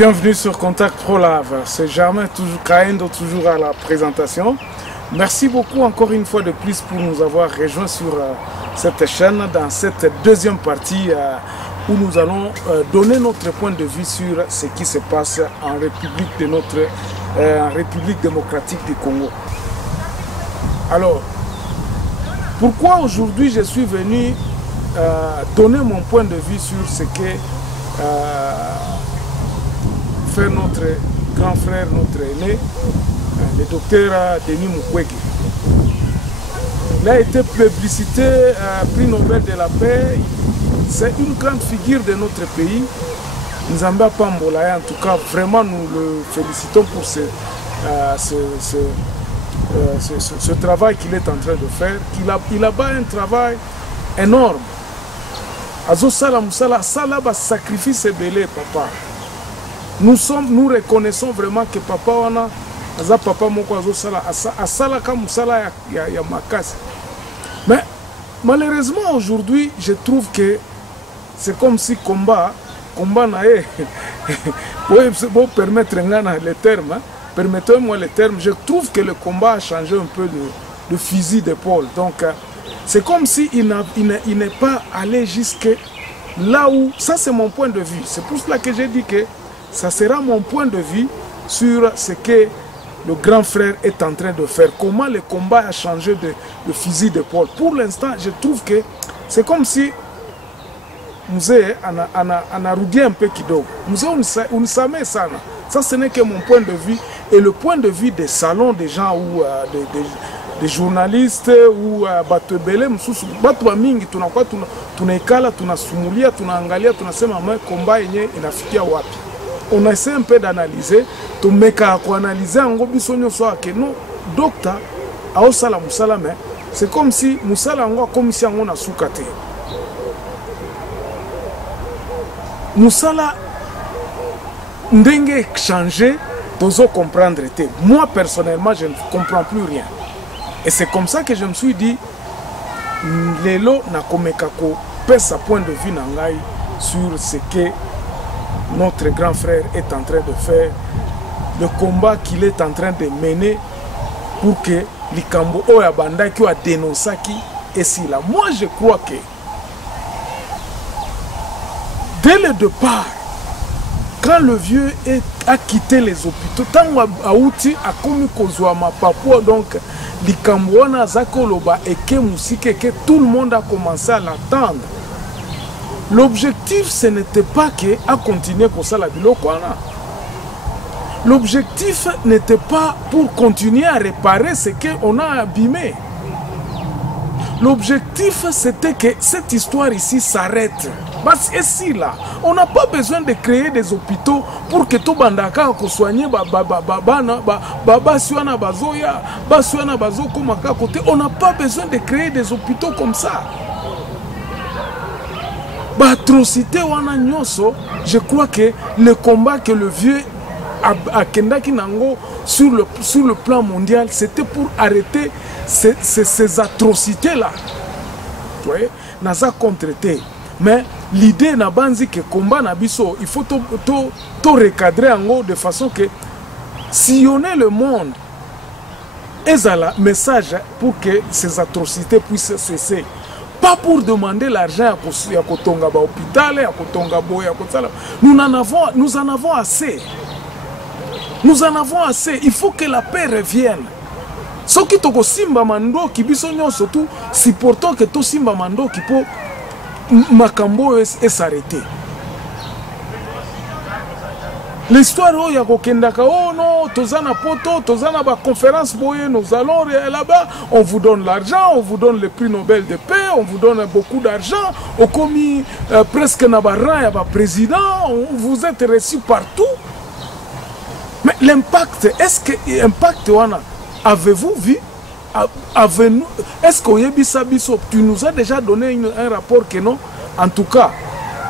Bienvenue sur Contact ProLave, c'est Germain, toujours Kaendo, toujours à la présentation. Merci beaucoup encore une fois de plus pour nous avoir rejoints sur cette chaîne dans cette deuxième partie où nous allons donner notre point de vue sur ce qui se passe en République démocratique du Congo. Alors, pourquoi aujourd'hui je suis venu donner mon point de vue sur ce que fait notre grand frère, notre aîné, le docteur Denis Mukwege. Il a été plébiscité, prix Nobel de la paix. C'est une grande figure de notre pays. Nzamba Pambolaya, en tout cas, vraiment nous le félicitons pour ce travail qu'il est en train de faire. Il a un travail énorme. Azo Sala Moussala, Sala ba sacrifice belé, papa. Nous reconnaissons vraiment que papa wana aza papa moko azosala asala ka musala ya makasi. Mais malheureusement aujourd'hui, je trouve que c'est comme si combat nae pour permettre le terme, permettez-moi le terme, je trouve que le combat a changé un peu de fusil d'épaule. Donc c'est comme si il n'est pas allé jusque là où, ça c'est mon point de vue. C'est pour cela que j'ai dit que ça sera mon point de vue sur ce que le grand frère est en train de faire. Comment le combat a changé de fusil d'épaule. Pour l'instant, je trouve que c'est comme si Mzee anarudi un peu kidogo. Mzee unisame sana. Ça, ce n'est que mon point de vue et le point de vue des salons des gens ou des journalistes ou batebele msusu batu ba mingi tunakuwa tunaikala tunasumulia tunaangalia tunasema combat yenye inafikia wapi. On essaie un peu d'analyser, to meka ko analyser ngo biso nyoso ake no docteur aosala musala mais c'est comme si musala ngo comme si ngo na sukate. Musala ndenge changer, dozo comprendre te. Moi personnellement, je ne comprends plus rien. Et c'est comme ça que je me suis dit lelo na komeka ko pesa point de vue nangai sur ce que notre grand frère est en train de faire, le combat qu'il est en train de mener pour que Likambo Oyabanda qui a dénoncé qui est si là. Moi je crois que dès le départ, quand le vieux a quitté les hôpitaux, tant Aouti a commis Kozouama Papua, donc Likambo Wana Zakoloba et que tout le monde a commencé à l'attendre. L'objectif, ce n'était pas qu'à continuer pour ça la biloko. L'objectif n'était pas pour continuer à réparer ce qu'on a abîmé. L'objectif, c'était que cette histoire ici s'arrête. Et si là, on n'a pas besoin de créer des hôpitaux pour que tout bandaka soigne on n'a pas besoin de créer des hôpitaux comme ça. Atrocité wana nyoso, je crois que le combat que le vieux a kendaki nango sur le plan mondial, c'était pour arrêter ces atrocités là. Vous voyez, naza contreté. Mais l'idée n'a pas dit que combat nabiso, il faut tout recadrer en de façon que sillonner le monde est un message pour que ces atrocités puissent cesser. Pas pour demander l'argent à Kotonga hôpital, à Kotonga Boya, nous en avons assez. Nous en avons assez. Il faut que la paix revienne. Ce qui est Simba Mando qui bisogno surtout supportons que tout Simba Mando qui peut Makambo est s'arrêter. L'histoire où il y a Kokendaka, oh non, Tozana Poto, Tozana ba conférence boye, nous allons là-bas, on vous donne l'argent, on vous donne le prix Nobel de paix, on vous donne beaucoup d'argent, on commis presque Nabaran, il y a président, vous êtes reçus partout. Mais l'impact, est-ce que l'impact, avez-vous vu? Est-ce que tu nous as déjà donné un rapport que non? En tout cas,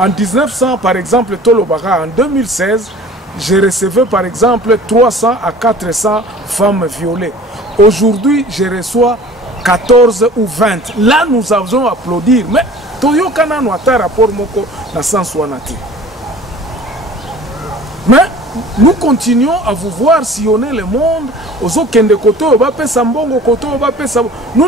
en 1900, par exemple, Tolobaka, en 2016, j'ai recevais par exemple 300 à 400 femmes violées. Aujourd'hui, je reçois 14 ou 20. Là, nous avons applaudir. Mais Toyo Kana nous a rapport moko na sens wanati. Mais nous continuons à vous voir sillonner le monde. Nous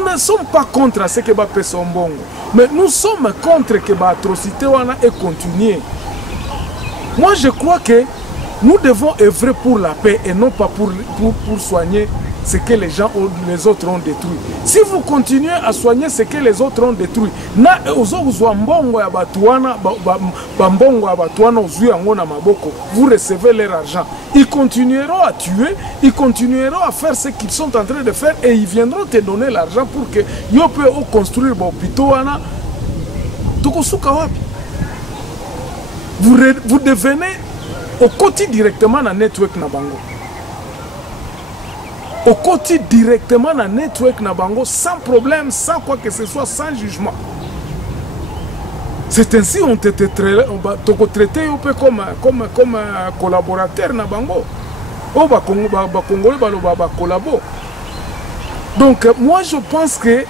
ne sommes pas contre ce que Bape Sambongo, mais nous sommes contre que l'atrocité ait continué. Moi, je crois que nous devons œuvrer pour la paix et non pas pour soigner ce que les autres ont détruit. Si vous continuez à soigner ce que les autres ont détruit, vous recevez leur argent. Ils continueront à tuer, ils continueront à faire ce qu'ils sont en train de faire et ils viendront te donner l'argent pour que vous puissiez construire des hôpitaux. Vous devenez au côté directement dans le network Nabango. Au côté directement dans le network Nabango, sans problème, sans quoi que ce soit, sans jugement. C'est ainsi qu'on te traité comme collaborateur Nabango. Donc, moi je pense que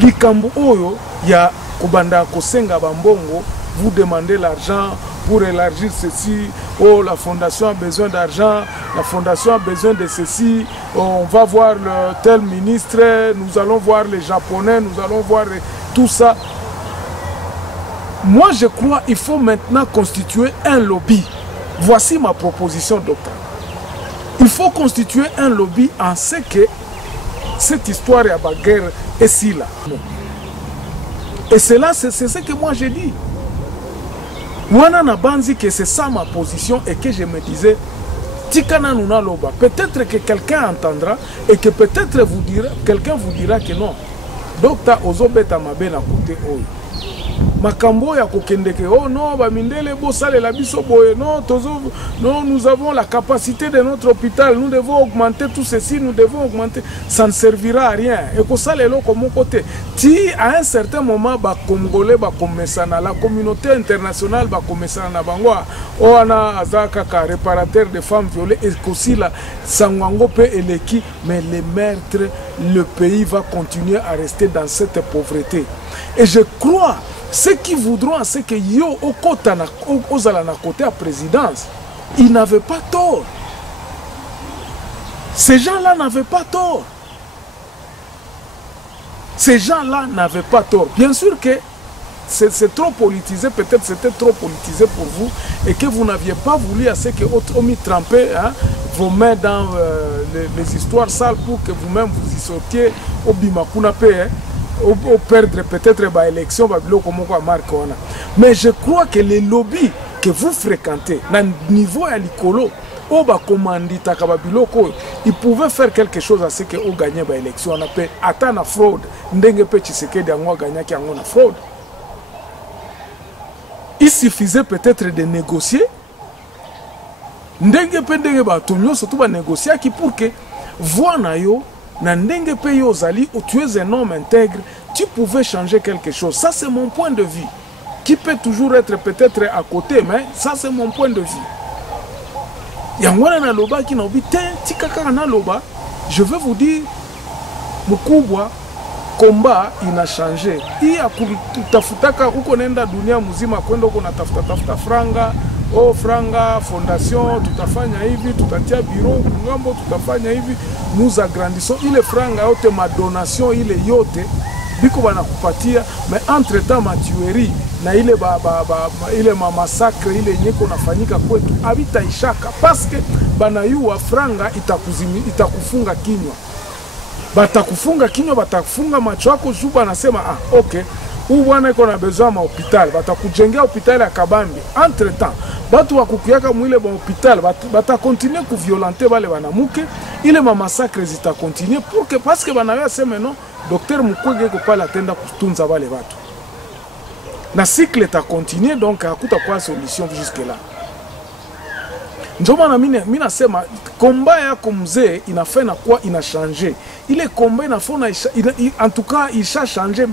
Likambo Oyo, il y a Kobanda Kosenga Bambongo, vous demandez l'argent pour élargir ceci. Oh, la fondation a besoin d'argent, la fondation a besoin de ceci. On va voir le tel ministre, nous allons voir les Japonais, nous allons voir tout ça. Moi, je crois qu'il faut maintenant constituer un lobby. Voici ma proposition, docteur. Il faut constituer un lobby en ce que cette histoire de la guerre est si là. Et c'est ce que moi j'ai dit. Que c'est ça ma position et que je me disais, peut-être que quelqu'un entendra et que peut-être quelqu'un vous dira que non. Docteur Ozobeta Mabena Kote Oyo. Makambo ya kokendeke, oh non, bamindele bosale la biso boye, non, nous avons la capacité de notre hôpital, nous devons augmenter tout ceci, nous devons augmenter, ça ne servira à rien. Et que ça, les lots comme mon côté, si à un certain moment, bah, Congolais, bah, la communauté internationale, bah, na bangwa, oh, ana azakaka, réparateur de femmes violées, et qu'aussi la Sangwango pe eleki, mais les meurtres, le pays va continuer à rester dans cette pauvreté. Et je crois, ceux qui voudront, c'est que yo ozala na côté à présidence, ils n'avaient pas tort. Ces gens-là n'avaient pas tort. Ces gens-là n'avaient pas tort. Bien sûr que c'est trop politisé, peut-être c'était trop politisé pour vous et que vous n'aviez pas voulu à ce que Omi tremper vos mains dans les histoires sales pour que vous-même vous y sortiez au Bimakuna P. Au perdre peut-être l'élection, mais je crois que les lobbies que vous fréquentez, à niveau à l'icolo, ils pouvaient faire quelque chose à ce que vous gagnez l'élection. On appelle attendre fraude. Il suffisait peut-être de négocier. Surtout négocier pour que voix Nandenge Peyo Zali, où tu es un homme intègre, tu pouvais changer quelque chose. Ça, c'est mon point de vue. Qui peut toujours être peut-être à côté, mais ça, c'est mon point de vue. Yangwana Naloba qui n'a pas Tikaka Naloba, je veux vous dire, Mukubwa, combat, il a changé. Il y a Tafutaka, où qu'on est dans Dunia Muzima, quand on a Tafuta Franga, oh franga, fondation, tutafanya hivi, tutatia bureau, ngambo, tutafanya hivi, nous agrandissons. Il est franga, yote ma donation, il est yote, biko bana kupatia, mais entre temps ma tuerie, na ile ma massacre, ile nyeko nafanyika kwetu, habita ishaka, parce que bana yuwa franga itakufunga kinywa. Batakufunga kinywa, batakufunga macho yako, juba anasema, ok, ou wana iko na besoin ma hôpital, batakujengea hôpital ya Kabambi. Entre temps, batu wakukuyaka mwile ba hôpital bata continuer ku violenter bale banamuke, ile ma massacre zita continuer pour que parce que banawe sema non docteur Mukwege ko pala tenda kutunza bale batu. Na cycle ta continuer donc hakuta kwa solution jusque là. Ndio maana mimi nasema combat yako mzee inafaa na kwa ina changer. Ile combat inafona en tout cas il a changé,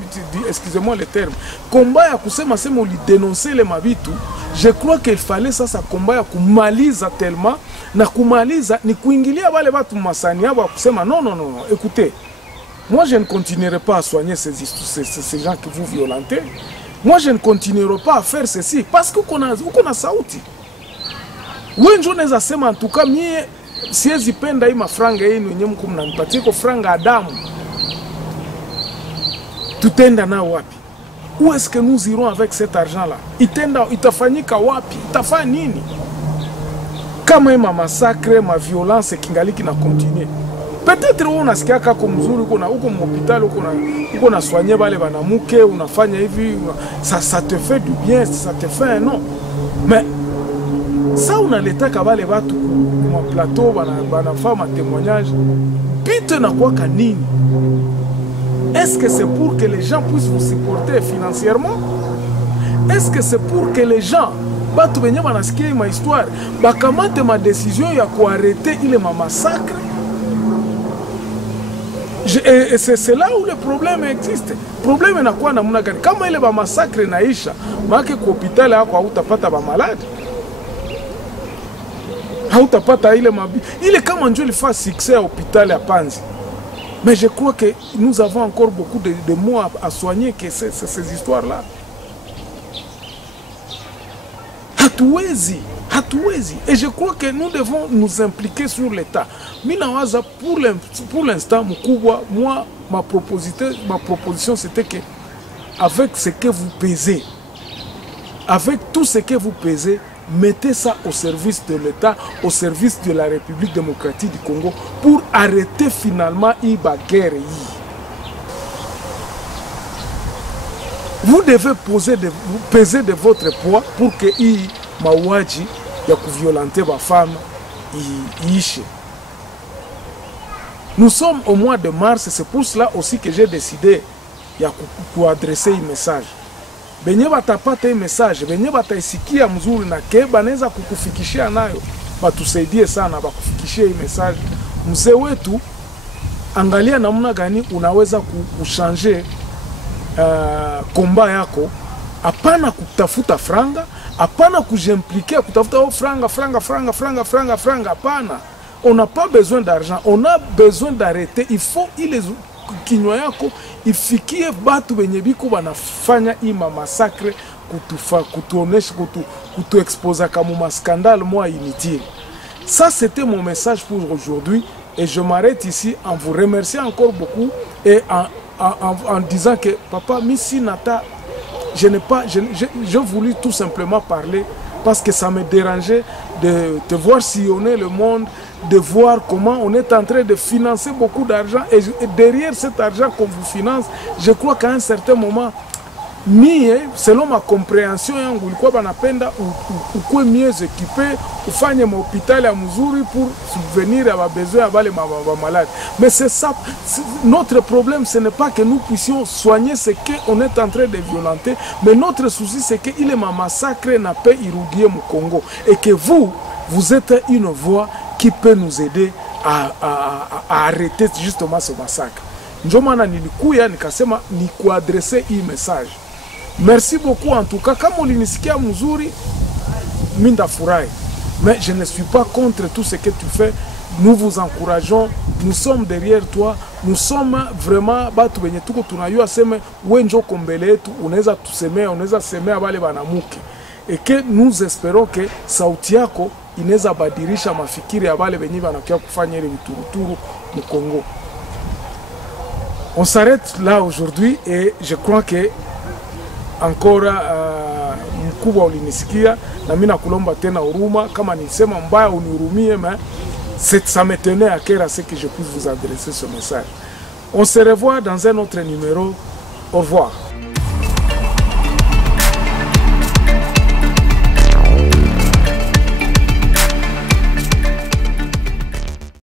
excusez-moi le terme. Combat ya kusema sema uli dénoncer les mabitu, je crois qu'il fallait ça combat ya kumaliza tellement na kumaliza ni kuingilia wale watu masani yao kusema non, écoutez. Moi je ne continuerai pas à soigner ces gens qui vous violentez. Moi je ne continuerai pas à faire ceci parce que uko na sauti. Wenjo neza sema en tout cas mie siwezi penda hii mafranga yenu yenyewe mko mnanipatia kwa franga Adamu. Tutenda na wapi? Où est-ce que nous irons avec cet argent là? Itafanyika wapi? Itafanya nini? Kama ma massacre, ma violence kingaliki na continuer. Peut-être on nasikia kako mzuri uko hospital uko na soigner bale banamuke unafanya hivi ça te fait du bien, ça te fait non. Mais ça on a l'état kabale batu kwa plateau banafanya ma témoignage bite na kwa kanini. Est-ce que c'est pour que les gens puissent vous supporter financièrement? Est-ce que c'est pour que les gens batu benye banasikia ma histoire bakamate ma décision ya kuarrêter ile ma massacre? Et c'est là où le problème existe. Le problème est quoi na muna gani? Kama ile ba massacre naisha, maana kwa hospitali yako hautapata ba malade. Hautapata ile mabi. Ile kama ndio ilifaa succès à hospitali ya Panzi. Mais je crois que nous avons encore beaucoup de mois à soigner que ces histoires-là. Hatuwezi. Et je crois que nous devons nous impliquer sur l'État. Minawaza, pour l'instant, moi, ma proposition, c'était que, avec ce que vous pesez, avec tout ce que vous pesez, mettez ça au service de l'État, au service de la République démocratique du Congo, pour arrêter finalement la guerre. Vous devez peser de votre poids pour que mauaji ya kuviolenter ba femme iishe. Nous sommes au mois de mars, c'est pour cela aussi que j'ai décidé de adresser un message. Benye batapata un message, benye bataisikia mzuri na ke banaweza kukufikishia nayo, batusaidie sana bakufikishie hii message. Mzee wetu, angalia namna gani unaweza kuchanger komba yako, hapana kutafuta franga, hapana kujimpliquer kutafuta franga, hapana. On n'a pas besoin d'argent, on a besoin d'arrêter. Il faut kinywa yako ifikie batu benye biko banafanya ima massacre kutuonesha kutuexposa kama ma scandale moi inutile. Ça c'était mon message pour aujourd'hui et je m'arrête ici en vous remerciant encore beaucoup et en disant que papa Missi Nata, je voulais tout simplement parler parce que ça me dérangeait de te voir sillonner le monde, de voir comment on est en train de financer beaucoup d'argent et derrière cet argent qu'on vous finance, je crois qu'à un certain moment, selon ma compréhension, ulikuwa banapenda ukwe mieux équipé, ufanye mahopitali ya mzuri pour subvenir à besoin à les malades. Mais c'est ça, notre problème, ce n'est pas que nous puissions soigner ce qu'on est en train de violenter, mais notre souci, c'est qu'il est ma massacre n'a pas irrigué au Congo et que vous êtes une voix qui peut nous aider à arrêter justement ce massacre. Njomana nilikuya nikasema ni kuadresser hii message. Merci beaucoup en tout cas. Kama ulinisikia mzuri, minda furahi. Mais je ne suis pas contre tout ce que tu fais. Nous vous encourageons. Nous sommes derrière toi. Nous sommes vraiment batu benye tuko tunayua sema wenjo kombele yetu unaweza tusemea, unaweza semea wale banamuke. Et que nous espérons que sauti yako inaweza badilisha mafikiri ya wale benye banakia kufanya ile vituruturu mu Congo. On s'arrête là aujourd'hui et je crois que encore mkubwa ulinisikia na mimi nakulomba tena huruma kama nilisema mbaya unihurumie, mais ça me tenait à cœur à ce que je puisse vous adresser ce message. On se revoit dans un autre numéro. Au revoir.